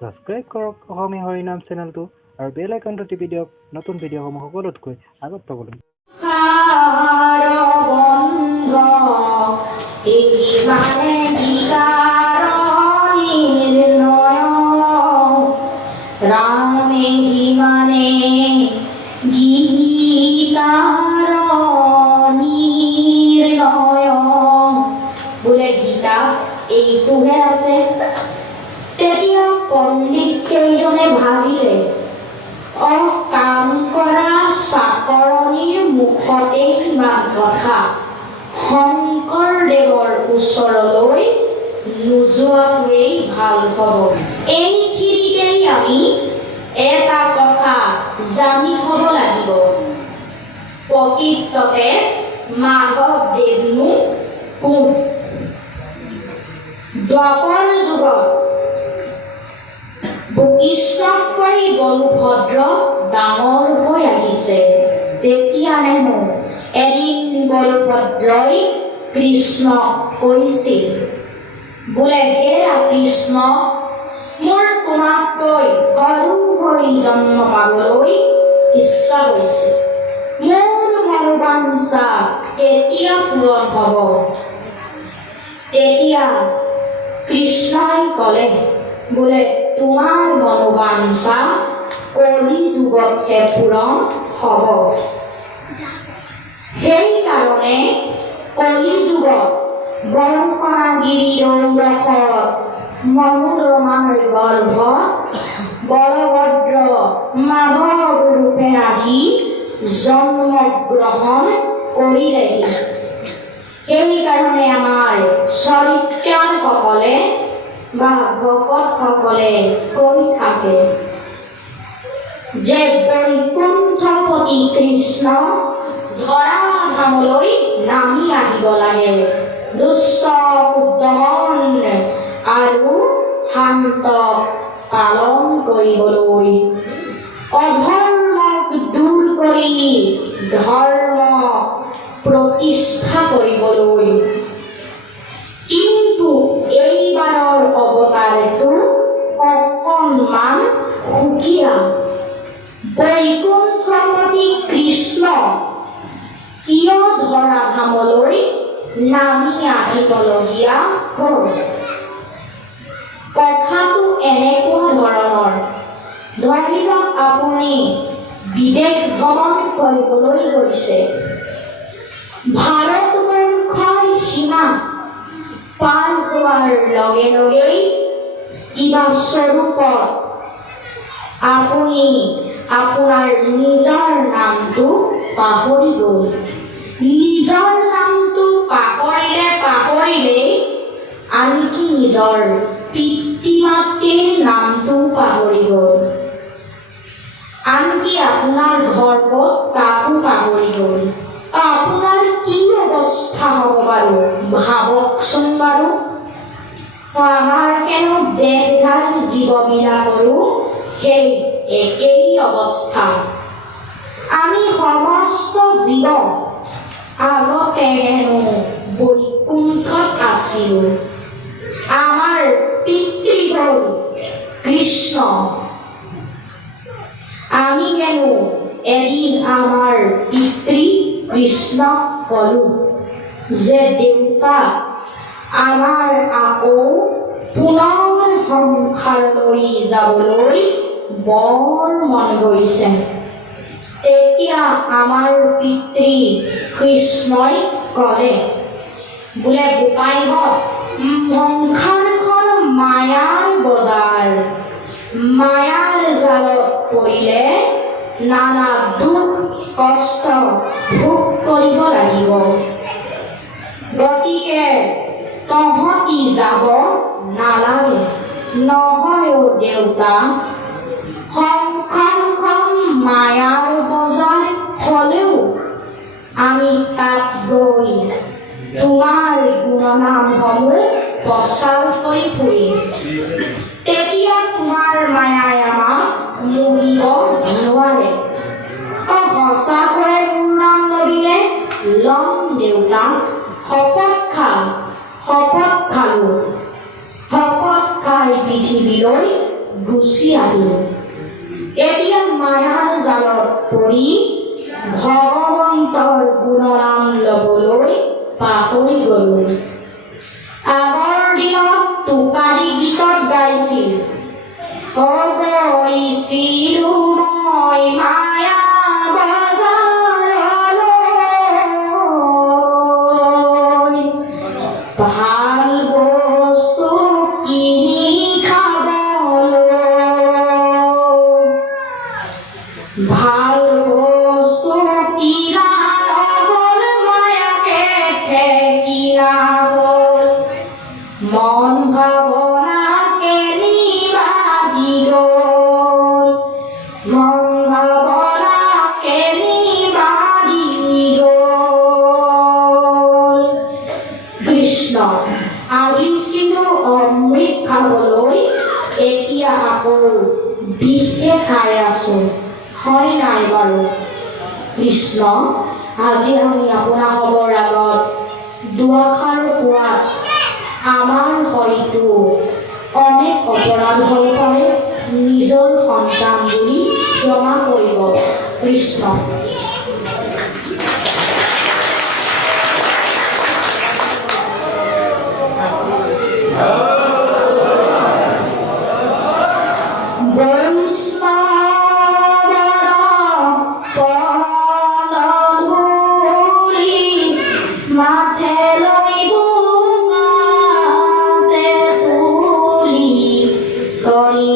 Subscribe কৰক অসমীয়া হৰিনাম চেনেলটো আৰু বেল আইকনটো টিপি দিয়ক নতুন ভিডিঅ'সমূহ সকলোতকৈ আগত পাবলৈ। বোলে গীতা এইটোহে আছে। তেতিয়া পণ্ডিত কেইজনে ভাবিলে কাম কৰা চাকৰণীৰ মুখতেই ইমান কথা, শংকৰদেৱৰ ওচৰলৈ নোযোৱাটোৱেই ভাল হ'ব। এইখিনিতেই আমি এটা কথা জানি থব লাগিব, প্ৰকৃততে মাধৱদেৱনো কোন? দ্বাপৰ যুগত কৃষ্ণতকৈ বলভদ্ৰ ডাঙৰ হৈ আহিছে। তেতিয়া হেনো এদিন বলভদ্ৰই কৃষ্ণক কৈছিল, বোলে হেৰা কৃষ্ণ, মোৰ তোমাতকৈ সৰু হৈ জন্ম পাবলৈ ইচ্ছা হৈছে। মোৰ মনোবাঞ্ছা কেতিয়া পূৰণ হ'ব? তেতিয়া কৃষ্ণই ক'লে, বোলে তোমাৰ মনোবাঞ্ছা কলি যুগতহে পূৰণ হ'ব। সেইকাৰণে কলি যুগত বৰকণাগিৰিৰ ঔৰসত মনোৰমাৰ গৰ্ভত বলভদ্ৰ মাধৱ ৰূপে আহি জন্মগ্ৰহণ কৰিলেহি। সেইকাৰণে আমাৰ চৰিত্ৰসকলে বা ভকতসকলে কৈ থাকে যে বৈকুণ্ঠপতি কৃষ্ণ ধৰা ধামলৈ নামি আহিব লাগে, দুষ্ট উদ্দমন আৰু শান্ত পালন কৰিবলৈ, অধৰ্মক দূৰ কৰি ধৰ্ম প্ৰতিষ্ঠা কৰিবলৈ। কিন্তু এইবাৰৰ অৱতাৰটো অকণমান সুকীয়া। বৈকুণ্ঠপতি কৃষ্ণ কিয় ধৰা ধামলৈ নামি আহিবলগীয়া হ'ল? কথাটো এনেকুৱা ধৰণৰ, ধৰি লওক আপুনি বিদেশ ভ্ৰমণ কৰিবলৈ গৈছে। ভাৰতবৰ্ষৰ সীমা পাৰ হোৱাৰ লগে লগেই কিবা স্বৰূপত আপুনি আপোনাৰ নিজৰ নামটো পাহৰি গ'ল। নিজৰ নামটো পাহৰিলেই আনকি নিজৰ পিতৃ মাতৃৰ নামটো পাহৰি গ'ল, আনকি আপোনাৰ ঘৰ ক'ত তাকো পাহৰি গ'ল। আপোনাৰ কি অৱস্থা হ'ব বাৰু ভাবকচোন বাৰু। আমাৰ কেন দেহধাৰী জীৱবিলাকৰো সেই একেই অৱস্থা। আমি সমস্ত জীৱ আগতে হেনো বৈকুণ্ঠত আছিলোঁ। আমাৰ পিতৃ হ'ল কৃষ্ণ। আমি হেনো এদিন আমাৰ পিতৃ কৃষ্ণক ক'লো যে দেউতা, আমাৰ আকৌ পুনৰ সংসাৰলৈ যাবলৈ বৰ মন গৈছে। তেতিয়া আমাৰ পিতৃ কৃষ্ণই ক'লে, বোলে গোপাইহঁত, সংসাৰখন মায়াৰ বজাৰ, মায়াৰ জালত পৰিলে নানা দুখ কষ্ট ভোগ কৰিব লাগিব। গতিকে তহঁতি যাব নালাগে। নহয় অ দেউতা, সংসাৰখন মায়াৰ বজাৰ হ'লেও আমি তাত গৈ তোমাৰ গুণনামসমূহ প্ৰচাৰ কৰি ফুৰিম। তেতিয়া তোমাৰ মায়াই আমাক মোহিব নোৱাৰে। সঁচাকৈ মোৰ নাম ল'বিনে? ল'ম দেউতা, শপত খালো। শপত খাই পৃথিৱীলৈ গুচি আহিলোঁ। এতিয়া মায়াৰ জালত পৰি ভগৱন্তৰ গুণনাম ল'বলৈ পাহৰি গলোঁ। আগৰ দিনত টুকাৰী গীতত গাইছিল, গৈছিলোঁ মই মায়া বজাৰলৈ, ভাল বস্তু কিনি খাবলৈ, ভাল বস্তু কিনা নহ'ল, মায়াকে ঠেকিনা হ'ল, মন ভাৱনা কেনিবা দি গ'ল, মন ভাৱনা কেনিবা দি গ'ল। কৃষ্ণ আহিছিলোঁ অমৃত খাবলৈ, এতিয়া আকৌ বিষে খাই আছোঁ, হয় নাই বাৰু? কৃষ্ণ, আজি আমি আপোনালোকৰ আগত দুআষাৰ কোৱাত আমাৰ হয়তো অনেক অপৰাধ হৈ পৰে, নিজৰ সন্তান বুলি ক্ষমা কৰিব। কৃষ্ণ। Hori